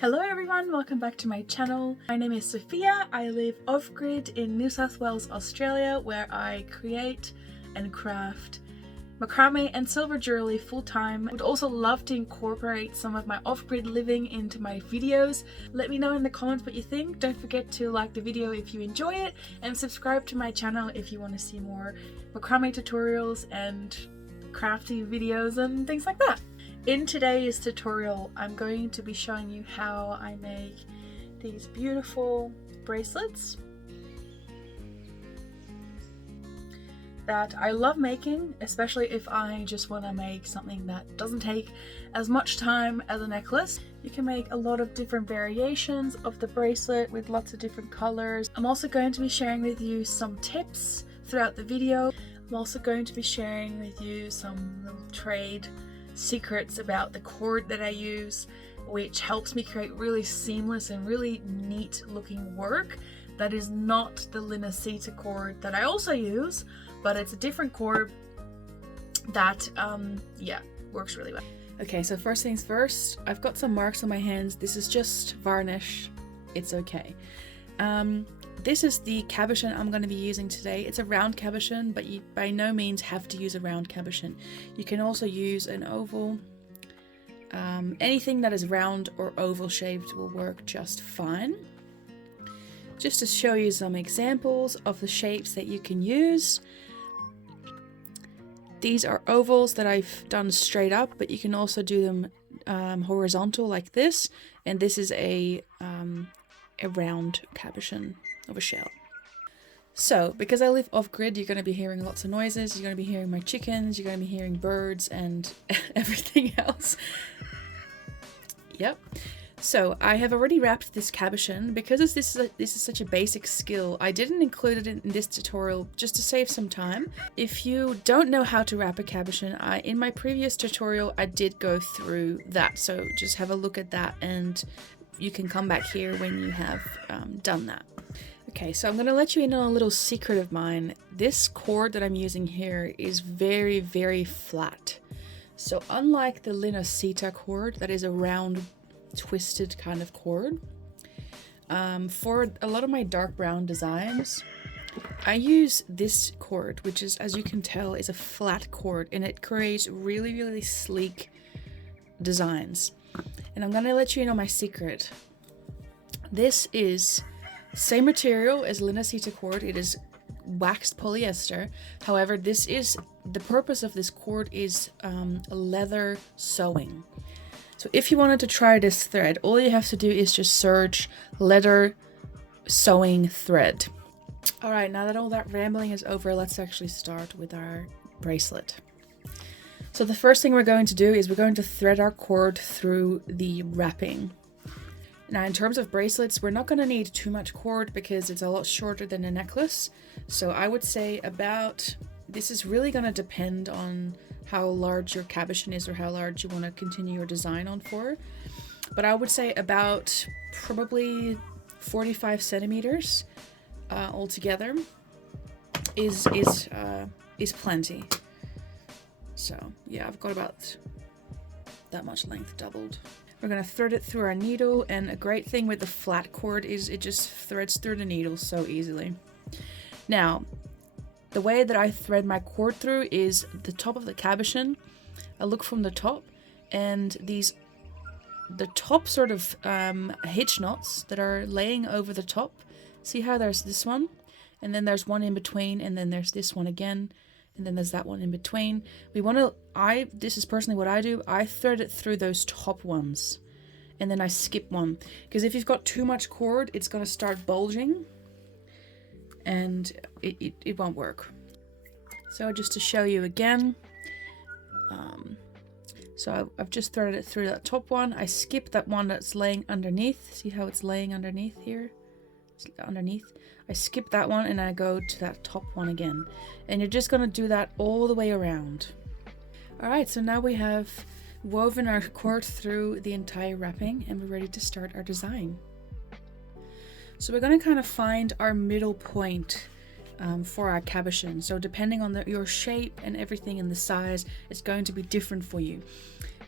Hello everyone, welcome back to my channel. My name is Sophia. I live off-grid in New South Wales, Australia, where I create and craft macrame and silver jewelry full-time. I would also love to incorporate some of my off-grid living into my videos. Let me know in the comments what you think. Don't forget to like the video if you enjoy it and subscribe to my channel if you want to see more macrame tutorials and crafty videos and things like that. In today's tutorial, I'm going to be showing you how I make these beautiful bracelets that I love making, especially if I just want to make something that doesn't take as much time as a necklace. You can make a lot of different variations of the bracelet with lots of different colors. I'm also going to be sharing with you some tips throughout the video. I'm also going to be sharing with you some little trade secrets about the cord that I use, which helps me create really seamless and really neat looking work that is not the Linacita cord that I also use, but it's a different cord that works really well. Okay, so first things first, I've got some marks on my hands. This is just varnish, it's okay. This is the cabochon I'm going to be using today. It's a round cabochon, but you by no means have to use a round cabochon. You can also use an oval. Anything that is round or oval shaped will work just fine. Just to show you some examples of the shapes that you can use. These are ovals that I've done straight up, but you can also do them horizontal like this. And this is a round cabochon of a shell. So because I live off-grid, you're going to be hearing lots of noises. You're going to be hearing my chickens, you're going to be hearing birds and everything else. Yep. So I have already wrapped this cabochon. Because this is such a basic skill, I didn't include it in this tutorial just to save some time. If you don't know how to wrap a cabochon, in my previous tutorial I did go through that, so just have a look at that and you can come back here when you have done that. Okay, so I'm going to let you in on a little secret of mine. This cord that I'm using here is very, very flat. So unlike the Linacita cord, that is a round, twisted kind of cord, for a lot of my dark brown designs, I use this cord, which is, as you can tell, is a flat cord, and it creates really, really sleek designs. And I'm going to let you in on my secret. This is same material as Linacita cord. It is waxed polyester. However, the purpose of this cord is leather sewing. So if you wanted to try this thread, all you have to do is just search leather sewing thread. All right, now that all that rambling is over, let's actually start with our bracelet. So the first thing we're going to do is we're going to thread our cord through the wrapping. Now in terms of bracelets, we're not going to need too much cord because it's a lot shorter than a necklace. So I would say this is really going to depend on how large your cabochon is or how large you want to continue your design on for. But I would say about probably 45 centimeters altogether is plenty. So yeah, I've got about that much length doubled. We're going to thread it through our needle, and a great thing with the flat cord is it just threads through the needle so easily. Now, the way that I thread my cord through is the top of the cabochon. I look from the top, and the top sort of hitch knots that are laying over the top. See how there's this one, and then there's one in between, and then there's this one again, and then there's that one in between. This is personally what I do. I thread it through those top ones, and then I skip one. Because if you've got too much cord, it's going to start bulging, and it won't work. So just to show you again, so I've just threaded it through that top one. I skip that one that's laying underneath. See how it's laying underneath here? It's underneath. I skip that one and I go to that top one again. And you're just going to do that all the way around. Alright, so now we have woven our cord through the entire wrapping and we're ready to start our design. So we're going to kind of find our middle point for our cabochon. So depending on your shape and everything and the size, it's going to be different for you.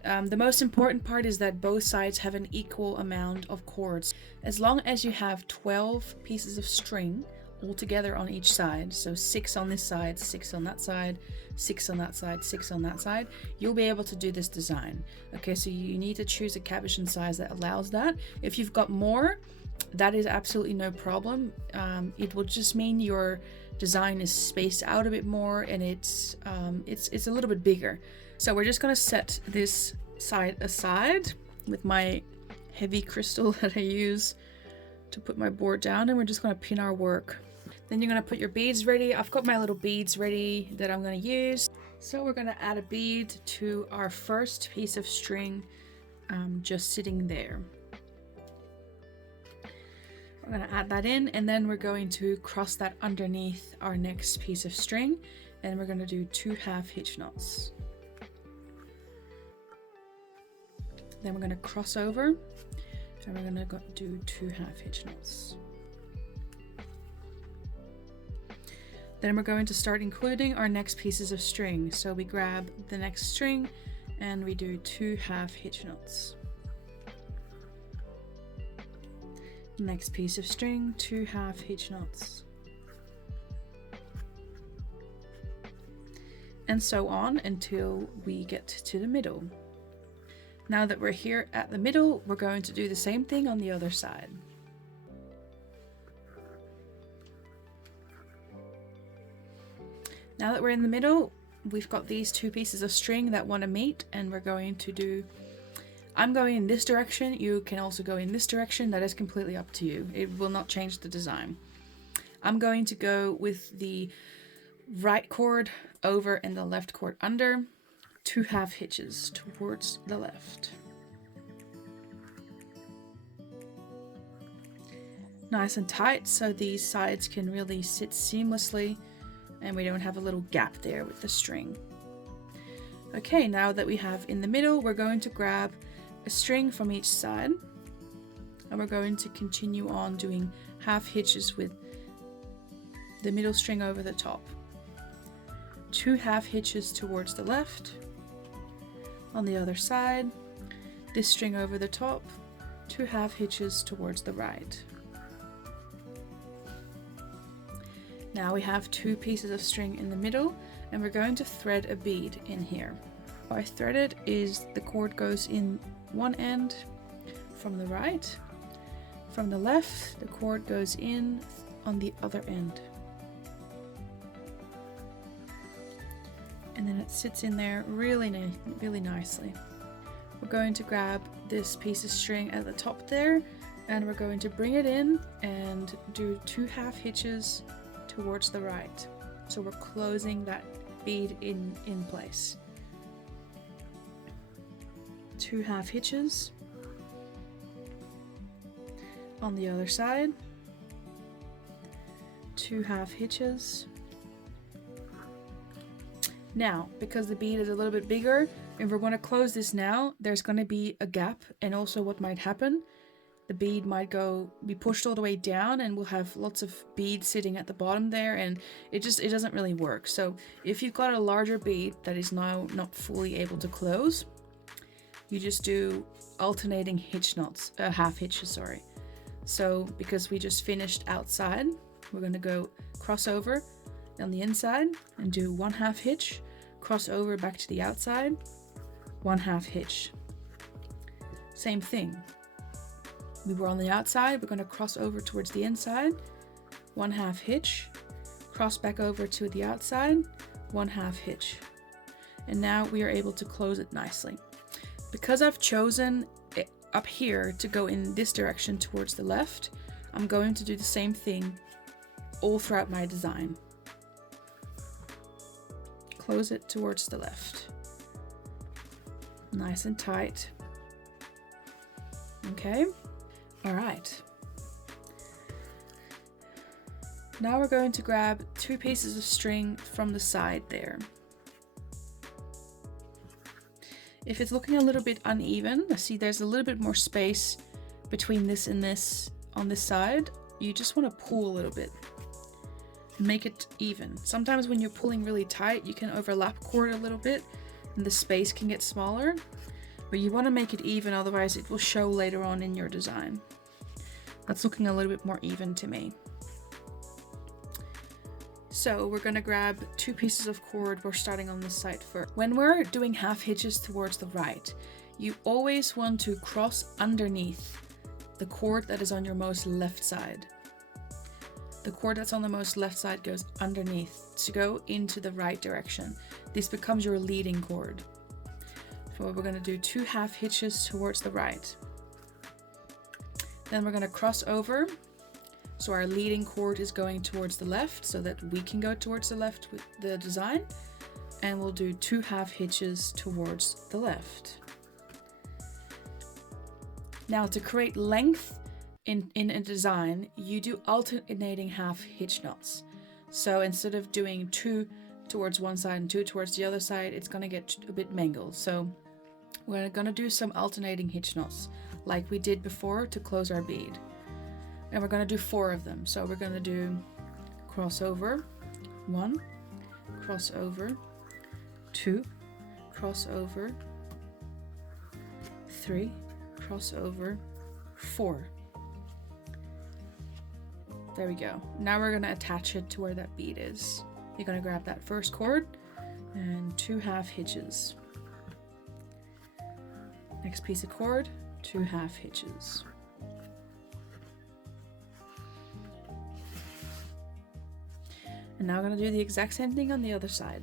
The most important part is that both sides have an equal amount of cords. As long as you have 12 pieces of string all together on each side, so 6 on this side, 6 on that side, 6 on that side, 6 on that side, you'll be able to do this design. Okay, so you need to choose a cabochon size that allows that. If you've got more, that is absolutely no problem. It will just mean your design is spaced out a bit more, and it's a little bit bigger. So we're just going to set this side aside with my heavy crystal that I use to put my board down, and we're just going to pin our work. Then you're going to put your beads ready. I've got my little beads ready that I'm going to use. So we're going to add a bead to our first piece of string, just sitting there. We're going to add that in, and then we're going to cross that underneath our next piece of string, and we're going to do 2 half hitch knots. Then we're going to cross over, and we're going to do 2 half hitch knots. Then we're going to start including our next pieces of string. So we grab the next string and we do 2 half hitch knots. Next piece of string, 2 half hitch knots. And so on until we get to the middle. Now that we're here at the middle, we're going to do the same thing on the other side. Now that we're in the middle, we've got these 2 pieces of string that want to meet, and we're going to do, I'm going in this direction, you can also go in this direction, that is completely up to you. It will not change the design. I'm going to go with the right cord over and the left cord under, 2 half hitches towards the left. Nice and tight so these sides can really sit seamlessly and we don't have a little gap there with the string. Okay, now that we have in the middle, we're going to grab a string from each side and we're going to continue on doing half hitches with the middle string over the top. 2 half hitches towards the left. On the other side, this string over the top, 2 half hitches towards the right. Now we have 2 pieces of string in the middle, and we're going to thread a bead in here. How I thread it is the cord goes in one end from the right. From the left, the cord goes in on the other end. And then it sits in there really nicely. We're going to grab this piece of string at the top there, and we're going to bring it in and do 2 half hitches towards the right. So we're closing that bead in place. 2 half hitches. On the other side, 2 half hitches. Now, because the bead is a little bit bigger, if we're going to close this now, there's going to be a gap, and also what might happen, the bead might be pushed all the way down and we'll have lots of beads sitting at the bottom there, and it doesn't really work. So if you've got a larger bead that is now not fully able to close, you just do alternating hitch knots, half hitches, sorry. So because we just finished outside, we're going to go cross over on the inside and do 1 half hitch, cross over back to the outside, 1 half hitch. Same thing. We were on the outside, we're going to cross over towards the inside, 1 half hitch, cross back over to the outside, 1 half hitch. And now we are able to close it nicely. Because I've chosen it up here to go in this direction towards the left, I'm going to do the same thing all throughout my design. Close it towards the left. Nice and tight. Okay. All right. Now we're going to grab 2 pieces of string from the side there. If it's looking a little bit uneven, I see there's a little bit more space between this and this on this side. You just want to pull a little bit and make it even. Sometimes when you're pulling really tight, you can overlap cord a little bit and the space can get smaller. But you want to make it even, otherwise it will show later on in your design. That's looking a little bit more even to me. So we're going to grab 2 pieces of cord. We're starting on this side first. When we're doing half hitches towards the right, you always want to cross underneath the cord that is on your most left side. The cord that's on the most left side goes underneath to go into the right direction. This becomes your leading cord. So we're going to do 2 half hitches towards the right. Then we're going to cross over. So our leading cord is going towards the left so that we can go towards the left with the design. And we'll do 2 half hitches towards the left. Now to create length in a design, you do alternating half hitch knots. So instead of doing 2 towards one side and 2 towards the other side, it's going to get a bit mangled. So we're going to do some alternating hitch knots like we did before to close our bead. And we're going to do 4 of them. So we're going to do crossover, 1, crossover, 2, crossover, 3, crossover, 4. There we go. Now we're going to attach it to where that bead is. You're going to grab that first cord and 2 half hitches. Next piece of cord, 2 half hitches. And now I'm going to do the exact same thing on the other side.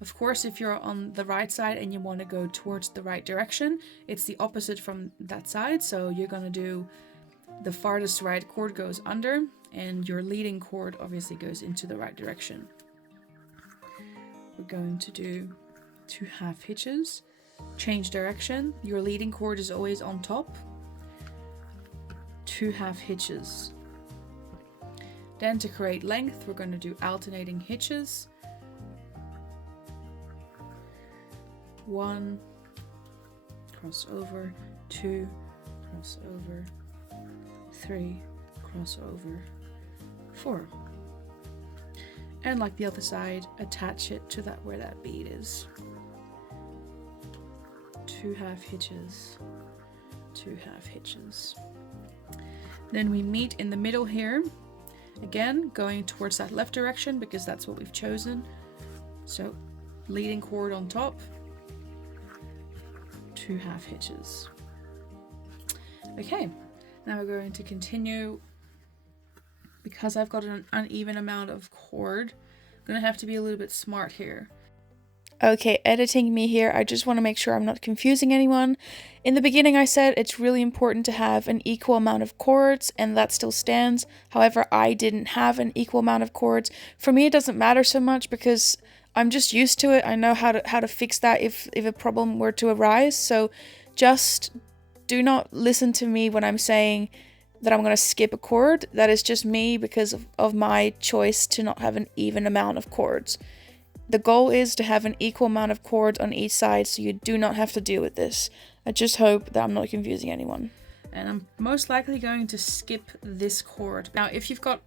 Of course, if you're on the right side and you want to go towards the right direction, it's the opposite from that side. So you're going to do the farthest right cord goes under and your leading cord obviously goes into the right direction. We're going to do 2 half hitches, change direction. Your leading cord is always on top. 2 half hitches. Then to create length, we're going to do alternating hitches. 1, crossover, 2, crossover, 3, crossover, 4. And like the other side, attach it to that where that bead is. 2 half hitches, 2 half hitches. Then we meet in the middle here. Again, going towards that left direction because that's what we've chosen. So leading cord on top, 2 half hitches. Okay, now we're going to continue. Because I've got an uneven amount of cord, I'm going to have to be a little bit smart here. Okay, editing me here, I just want to make sure I'm not confusing anyone. In the beginning I said it's really important to have an equal amount of cords, and that still stands. However, I didn't have an equal amount of cords. For me it doesn't matter so much because I'm just used to it. I know how to fix that if a problem were to arise. So just do not listen to me when I'm saying that I'm going to skip a cord. That is just me because of my choice to not have an even amount of cords. The goal is to have an equal amount of cords on each side so you do not have to deal with this. I just hope that I'm not confusing anyone. And I'm most likely going to skip this cord. Now, if you've got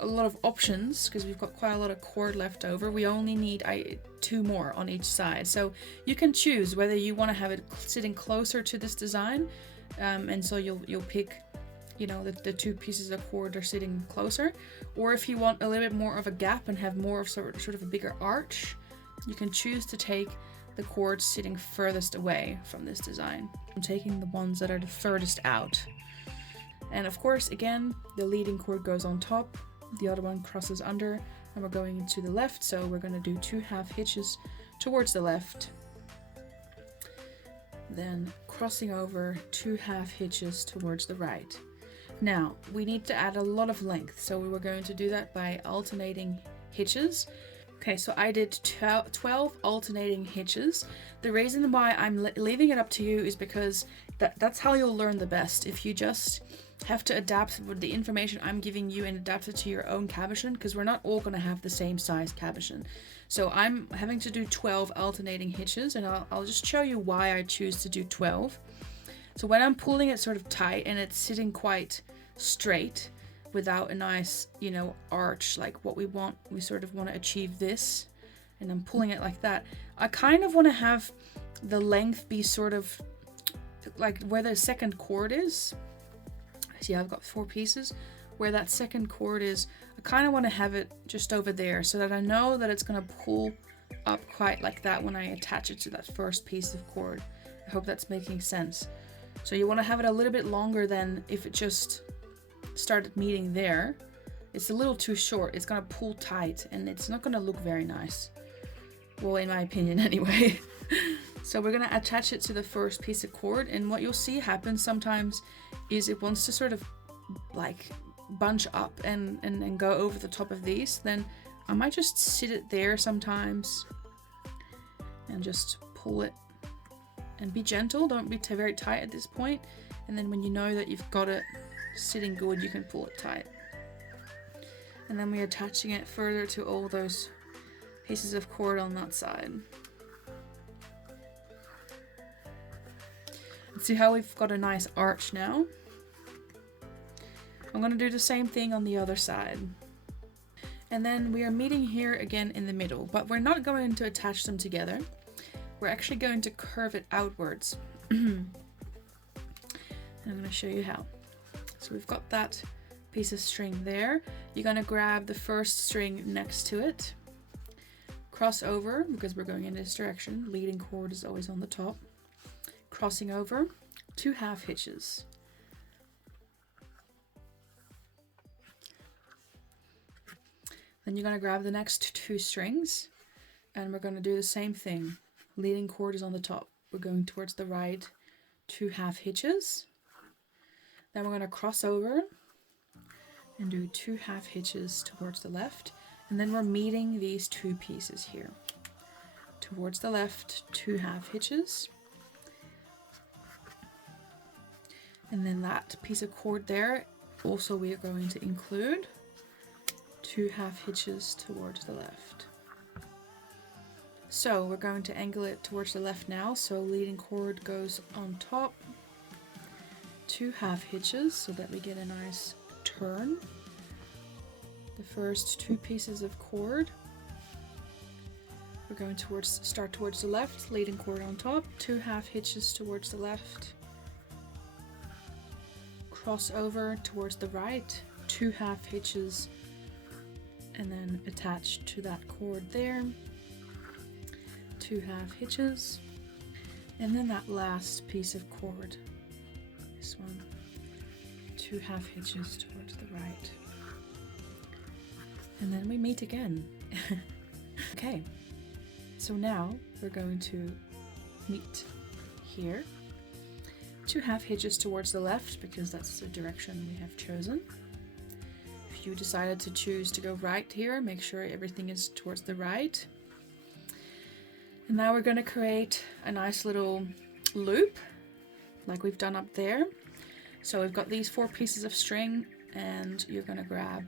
a lot of options, because we've got quite a lot of cord left over, we only need 2 more on each side. So you can choose whether you want to have it sitting closer to this design, and so you'll pick, you know, the 2 pieces of cord are sitting closer, or if you want a little bit more of a gap and have more of sort of a bigger arch, you can choose to take the cords sitting furthest away from this design. I'm taking the ones that are the furthest out. And of course, again, the leading cord goes on top, the other one crosses under, and we're going to the left, so we're going to do 2 half hitches towards the left. Then crossing over, 2 half hitches towards the right. Now, we need to add a lot of length, so we were going to do that by alternating hitches. Okay, so I did 12 alternating hitches. The reason why I'm leaving it up to you is because that's how you'll learn the best. If you just have to adapt with the information I'm giving you and adapt it to your own cabochon, because we're not all going to have the same size cabochon. So I'm having to do 12 alternating hitches, and I'll just show you why I choose to do 12. So when I'm pulling it sort of tight and it's sitting quite straight without a nice, you know, arch like what we sort of want to achieve this, and I'm pulling it like that, I kind of want to have the length be sort of like where the second cord is. See, I've got 4 pieces. Where that second cord is, I kind of want to have it just over there so that I know that it's going to pull up quite like that when I attach it to that first piece of cord. I hope that's making sense. So you want to have it a little bit longer than if it just started meeting there. It's a little too short. It's going to pull tight and it's not going to look very nice. Well, in my opinion anyway. So we're going to attach it to the first piece of cord, and what you'll see happen sometimes is it wants to sort of like bunch up and go over the top of these. Then I might just sit it there sometimes and just pull it, and be gentle, don't be very tight at this point, and then when you know that you've got it sitting good, you can pull it tight. And then we're attaching it further to all those pieces of cord on that side. See how we've got a nice arch now? I'm going to do the same thing on the other side. And then we are meeting here again in the middle, but we're not going to attach them together. We're actually going to curve it outwards. And I'm going to show you how. So we've got that piece of string there. You're going to grab the first string next to it, cross over, because we're going in this direction. Leading cord is always on the top. Crossing over, 2 half hitches. Then you're going to grab the next 2 strings, and we're going to do the same thing. Leading cord is on the top. We're going towards the right, 2 half hitches. Then we're going to cross over and do 2 half hitches towards the left, and then we're meeting these 2 pieces here. Towards the left, 2 half hitches. And then that piece of cord there, also we are going to include 2 half hitches towards the left. So we're going to angle it towards the left now. So leading cord goes on top, 2 half hitches so that we get a nice turn. The first 2 pieces of cord, we're going to start towards the left, leading cord on top, 2 half hitches towards the left. Cross over towards the right, 2 half hitches, and then attach to that cord there, 2 half hitches, and then that last piece of cord, this one, 2 half hitches towards the right, and then we meet again. Okay, so now we're going to meet here. 2 half hitches towards the left because that's the direction we have chosen. If you decided to choose to go right here, make sure everything is towards the right. And now we're going to create a nice little loop like we've done up there. So we've got these 4 pieces of string, and you're going to grab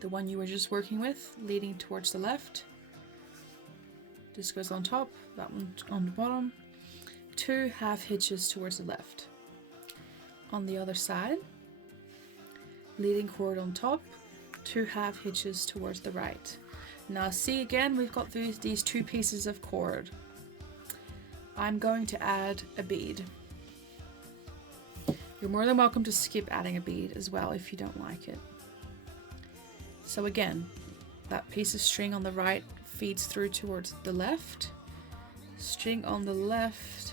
the one you were just working with, leading towards the left. This goes on top, that one on the bottom. 2 half hitches towards the left. On the other side, leading cord on top, 2 half hitches towards the right. Now see, again, we've got these 2 pieces of cord. I'm going to add a bead. You're more than welcome to skip adding a bead as well if you don't like it. So again, that piece of string on the right feeds through towards the left. String on the left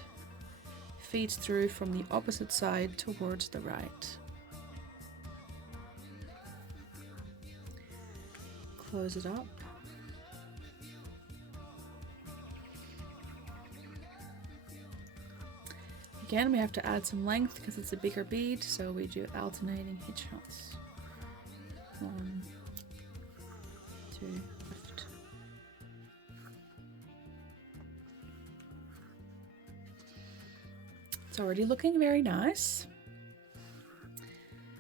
feeds through from the opposite side towards the right. Close it up. Again, we have to add some length because it's a bigger bead, so we do alternating hitch knots. 1, 2, left. It's already looking very nice.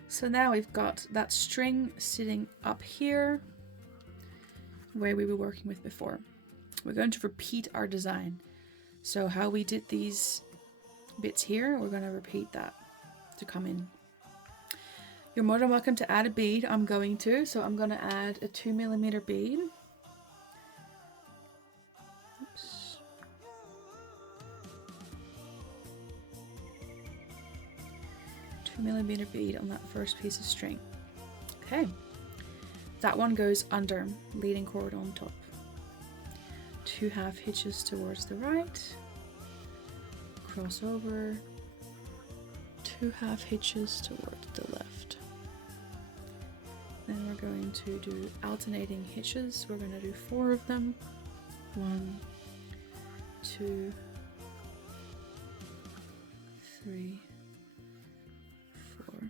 So now we've got that string sitting up here where we were working with before. We're going to repeat our design. So how we did these bits here, we're going to repeat that to come in. You're more than welcome to add a bead. I'm going to, so I'm going to add a 2mm bead. Oops. millimeter bead on that first piece of string. Okay, that one goes under, leading cord on top. 2 half hitches towards the right, cross over, 2 half hitches towards the left. Then we're going to do alternating hitches. We're going to do 4 of them. 1, 2, 3, 4.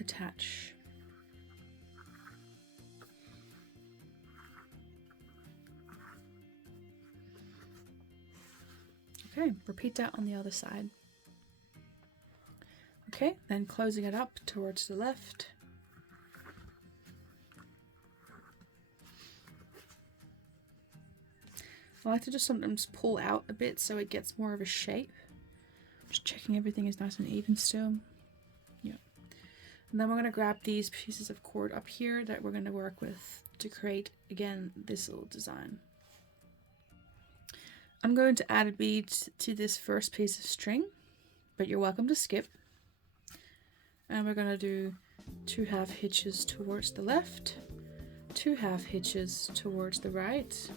Attach. Okay, repeat that on the other side. Okay, then closing it up towards the left. I like to just sometimes pull out a bit so it gets more of a shape. Just checking everything is nice and even still. Yeah. And then we're going to grab these pieces of cord up here that we're going to work with to create, again, this little design. I'm going to add a bead to this first piece of string, but you're welcome to skip. And we're going to do 2 half hitches towards the left, 2 half hitches towards the right.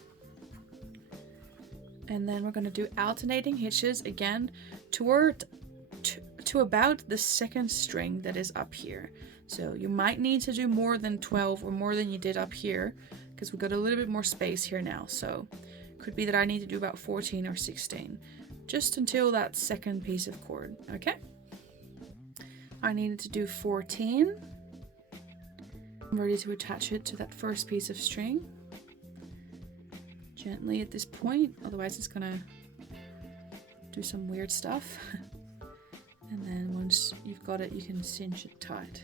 And then we're going to do alternating hitches again toward to about the second string that is up here. So you might need to do more than 12 or more than you did up here, because we've got a little bit more space here now. So it could be that I need to do about 14 or 16, just until that second piece of cord. Okay. I needed to do 14. I'm ready to attach it to that first piece of string. Gently at this point, otherwise it's gonna do some weird stuff. And then once you've got it, you can cinch it tight.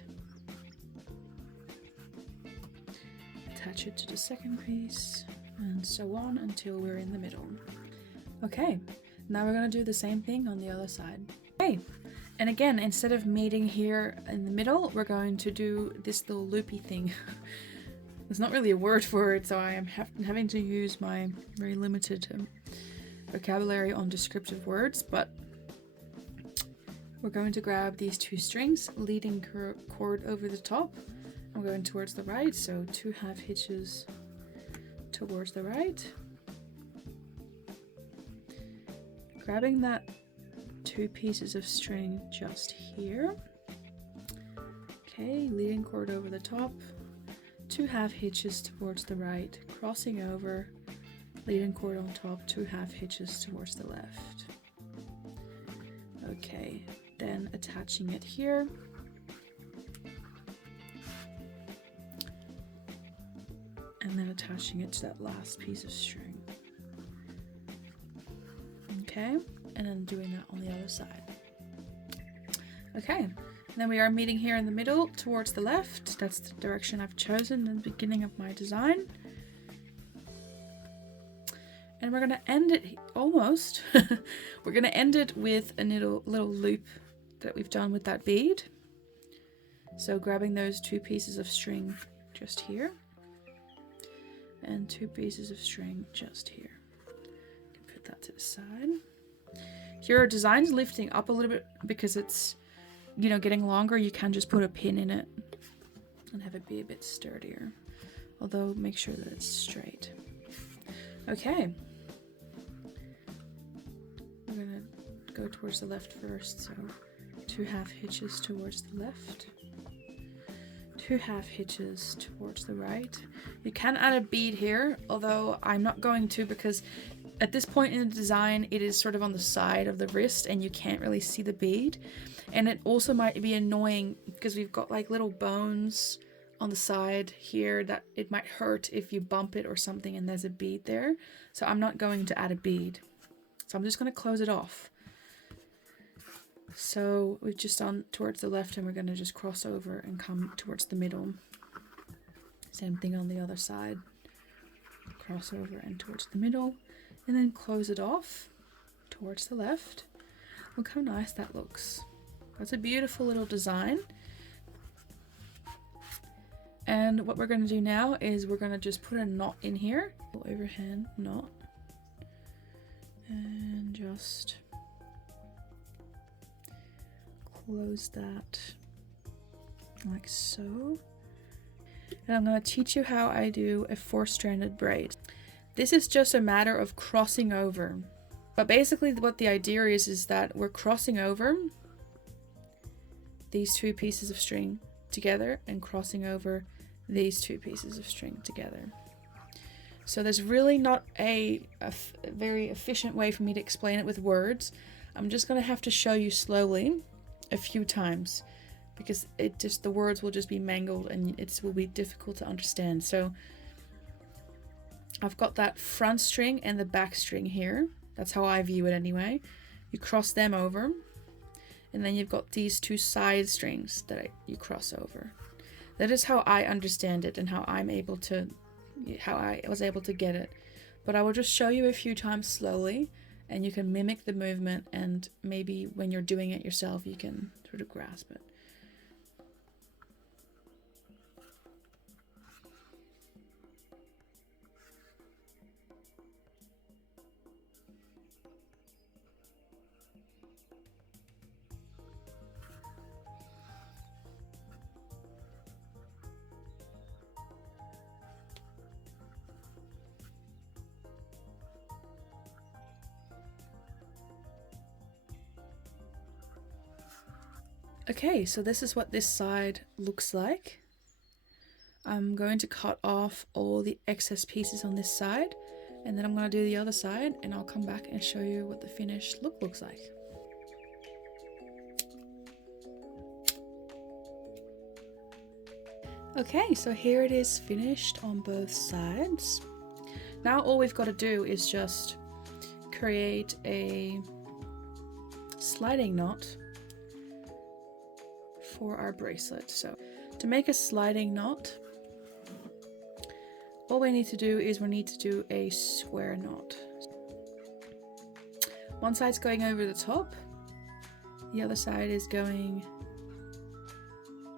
Attach it to the second piece, and so on until we're in the middle. Okay, now we're gonna do the same thing on the other side. Okay. And again, instead of meeting here in the middle, we're going to do this little loopy thing. There's not really a word for it, so I am having to use my very limited vocabulary on descriptive words, but we're going to grab these 2 strings, leading cord over the top. I'm going towards the right, so 2 half hitches towards the right. Grabbing that 2 pieces of string just here. Okay, leading cord over the top, 2 half hitches towards the right, crossing over, leading cord on top, 2 half hitches towards the left. Okay, then attaching it here. And then attaching it to that last piece of string. Okay. And then doing that on the other side. Okay, and then we are meeting here in the middle towards the left. That's the direction I've chosen in the beginning of my design. And we're gonna end it almost. We're gonna end it with a little loop that we've done with that bead. So grabbing those 2 pieces of string just here, and 2 pieces of string just here. You can put that to the side. Your design's lifting up a little bit because it's, you know, getting longer. You can just put a pin in it and have it be a bit sturdier. Although make sure that it's straight. Okay. We're gonna go towards the left first, so 2 half hitches towards the left. 2 half hitches towards the right. You can add a bead here, although I'm not going to, because at this point in the design, it is sort of on the side of the wrist and you can't really see the bead. And it also might be annoying because we've got like little bones on the side here that it might hurt if you bump it or something and there's a bead there. So I'm not going to add a bead. So I'm just going to close it off. So we've just done towards the left and we're going to just cross over and come towards the middle. Same thing on the other side. Cross over and towards the middle. And then close it off towards the left. Look how nice that looks. That's a beautiful little design. And what we're going to do now is we're going to just put a knot in here. Overhand knot. And just close that like so. And I'm going to teach you how I do a 4-stranded braid. This is just a matter of crossing over. But basically what the idea is that we're crossing over these 2 pieces of string together and crossing over these 2 pieces of string together. So there's really not a very efficient way for me to explain it with words. I'm just going to have to show you slowly a few times, because the words will just be mangled and it will be difficult to understand. So I've got that front string and the back string here. That's how I view it anyway. You cross them over, and then you've got these 2 side strings that you cross over. That is how I understand it and how I was able to get it. But I will just show you a few times slowly, and you can mimic the movement, and maybe when you're doing it yourself you can sort of grasp it. Okay, so this is what this side looks like. I'm going to cut off all the excess pieces on this side, and then I'm going to do the other side, and I'll come back and show you what the finished look looks like. Okay, so here it is finished on both sides. Now all we've got to do is just create a sliding knot for our bracelet. So to make a sliding knot, all we need to do is we need to do a square knot. One side's going over the top, the other side is going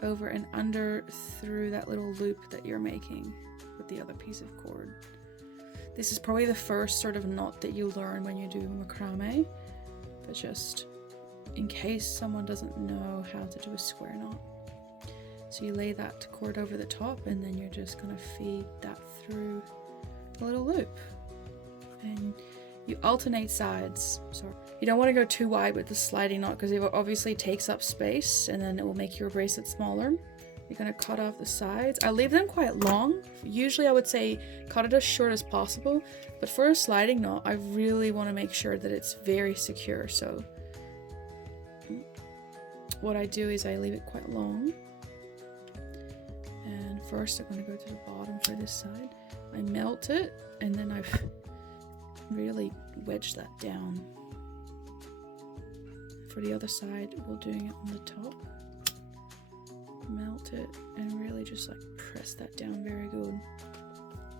over and under through that little loop that you're making with the other piece of cord. This is probably the first sort of knot that you learn when you do macrame, but just in case someone doesn't know how to do a square knot. So you lay that cord over the top, and then you're just going to feed that through a little loop, and you alternate sides. So you don't want to go too wide with the sliding knot, because it obviously takes up space and then it will make your bracelet smaller. You're going to cut off the sides. I leave them quite long. Usually I would say cut it as short as possible, but for a sliding knot I really want to make sure that it's very secure. So what I do is I leave it quite long, and first I'm going to go to the bottom for this side. I melt it, and then I've really wedged that down. For the other side, we're doing it on the top. Melt it and really just like press that down very good.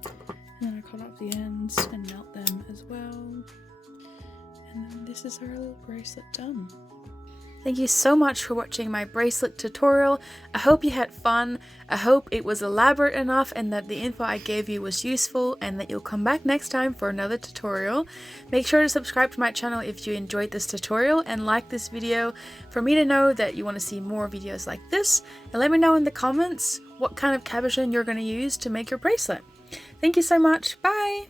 And then I cut off the ends and melt them as well. And then this is our little bracelet done. Thank you so much for watching my bracelet tutorial. I hope you had fun. I hope it was elaborate enough and that the info I gave you was useful, and that you'll come back next time for another tutorial. Make sure to subscribe to my channel if you enjoyed this tutorial, and like this video for me to know that you want to see more videos like this, and let me know in the comments what kind of cabochon you're going to use to make your bracelet. Thank you so much. Bye!